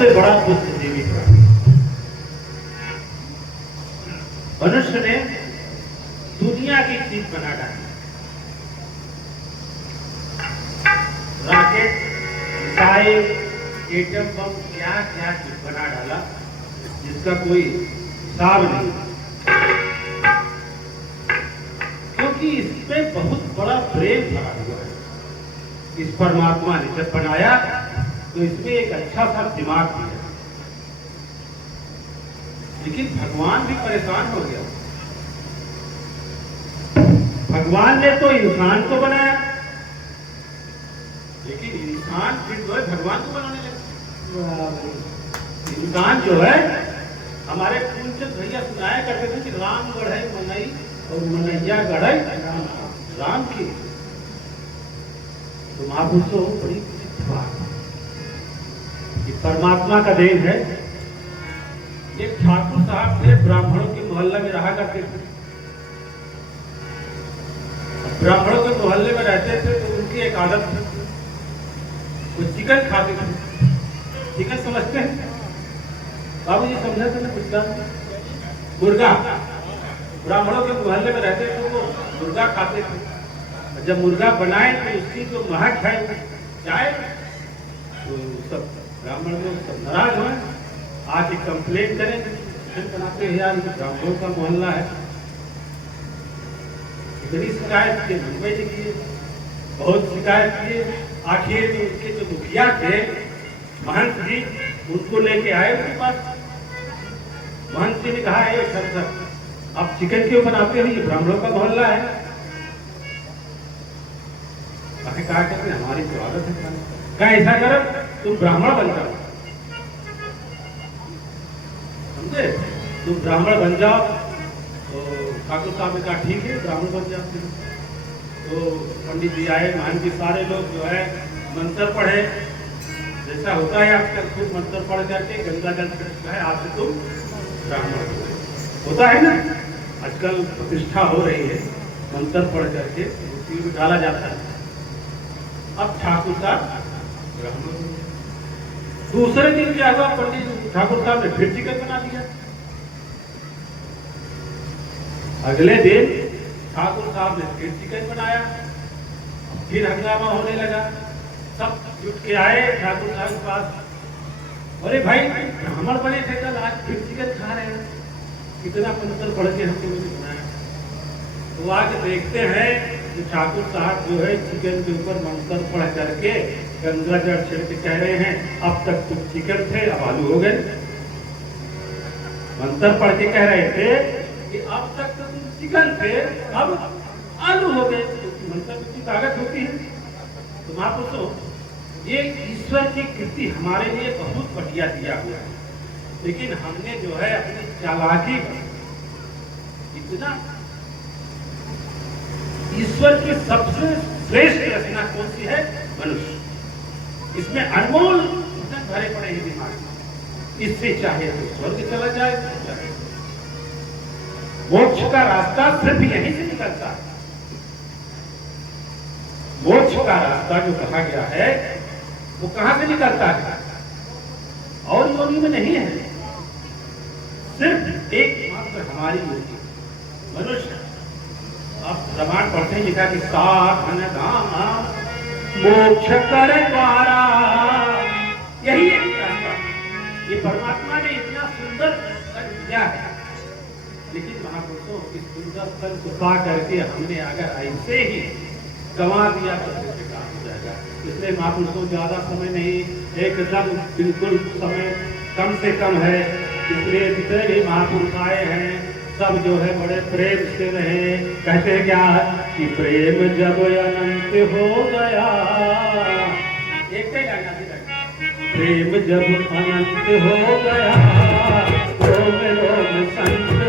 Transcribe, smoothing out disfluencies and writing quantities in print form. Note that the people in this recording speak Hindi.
सबसे बड़ा बुद्धिजीवी प्राणी। मनुष्य ने दुनिया की चीज बना डाली, रॉकेट, मिसाइल, एटम बम, क्या क्या चीज बना डाला जिसका कोई हिसाब नहीं, क्योंकि इसमें बहुत बड़ा प्रेम भरा हुआ है। इस परमात्मा ने जब बनाया तो इसमें एक अच्छा सा दिमाग भी है, लेकिन भगवान भी परेशान हो गया। भगवान ने तो इंसान को बनाया, लेकिन इंसान फिर जो है भगवान को बनाने लगा। इंसान जो है, हमारे पूज्य भैया सुनाया करते थे कि राम गढ़े मनई और मनैया गढ़े राम की। तो महापुरुषों बड़ी बात कि परमात्मा का देन है। एक ठाकुर साहब थे, ब्राह्मणों के मोहल्ले में रहा करते थे। ब्राह्मणों के मोहल्ले में रहते थे तो उनकी एक आदत थी, वो चिकन खाते थे। चिकन समझते हैं बाबू जी? समझा थे ना कुछ? मुर्गा। ब्राह्मणों के मोहल्ले में रहते थे, वो मुर्गा खाते थे। जब मुर्गा बनाए तो उसकी जो महक है जाए तो सब ब्राह्मण लोग सब नाराज हुए, आके कंप्लेंट करें चिकन बनाते हैं यार, ब्राह्मणों का मोहल्ला है। इतनी शिकायत किए, मुंबई से किए, बहुत शिकायत किए। आखिर में उनके जो मुखिया थे महंत जी, उनको लेके आए उनके पास। महंत जी ने कहा, सर आप चिकन क्यों बनाते हैं, ये ब्राह्मणों का मोहल्ला है। कहा कहते हमारी तो आदत है। क्या ऐसा करो, तुम ब्राह्मण बन जाओ, समझे? तुम ब्राह्मण बन जाओ। तो ठाकुर साहब ने कहा ठीक है, ब्राह्मण बन जाते हैं। तो पंडित जी आए, महंत जी, सारे लोग जो है मंत्र पढ़े, जैसा होता है आपका खुद मंत्र पढ़ करके गंगा जल है, आपसे तुम ब्राह्मण होता है ना। आजकल प्रतिष्ठा हो रही है, मंत्र पढ़ करके मूर्ति में डाला जाता है। अब ठाकुर साहब ब्राह्मण। दूसरे दिन क्या हुआ, पंडित ठाकुर साहब ने फिर चिकन बना दिया। अगले दिन ठाकुर साहब ने फिर चिकन बनाया, फिर हंगामा होने लगा। सब जुट के आए ठाकुर साहब के पास। अरे भाई, ब्राह्मण बने थे कल, आज फिर चिकन खा रहे हैं, कितना मंत्र पढ़ के हमको बनाया। तो आगे देखते हैं कि ठाकुर साहब जो है चिकन के ऊपर मंत्र पढ़ करके गंगा जल छिड़क के कह रहे हैं, अब तक तुम चिकन थे, अब आलू हो गए। मंत्र पढ़ के कह रहे थे कि अब तक तो तुम चिकन थे, अब आलू हो गए। मंत्र की ताकत होती है। तो महापुरुषों, ये ईश्वर की कृति हमारे लिए बहुत बढ़िया दिया हुआ है, लेकिन हमने जो है अपनी चालाकी इतना। ईश्वर की सबसे श्रेष्ठ रचना कौन सी है? मनुष्य। इसमें अनमोल भरे पड़े हैं दिमाग। इससे चाहे तो स्वर्ग चला जाए, चाहे मोक्ष का रास्ता सिर्फ यहीं से निकलता है। मोक्ष का रास्ता जो कहा गया है वो कहां से निकलता है? और योनि में नहीं है, सिर्फ एकमात्र हमारी योनि मनुष्य। आप रामायण पढ़ते हैं, लिखा कि साधन धाम मोक्ष कर द्वारा, यही एक रास्ता। ये परमात्मा ने इतना सुंदर कर दिया है, लेकिन महापुरुषों इस सुंदर फल को पा करके हमने अगर ऐसे ही गंवा दिया तो बेकार हो जाएगा। इसलिए महापुरुषों ज्यादा समय नहीं, एकदम बिल्कुल समय कम से कम है। इसलिए जितने भी महापुरुष आए हैं सब जो है बड़े प्रेम से रहे। कहते हैं क्या कि प्रेम जब अनंत हो गया, एक ही लाइन आती है, प्रेम जब अनंत हो गया, रोम रोम संत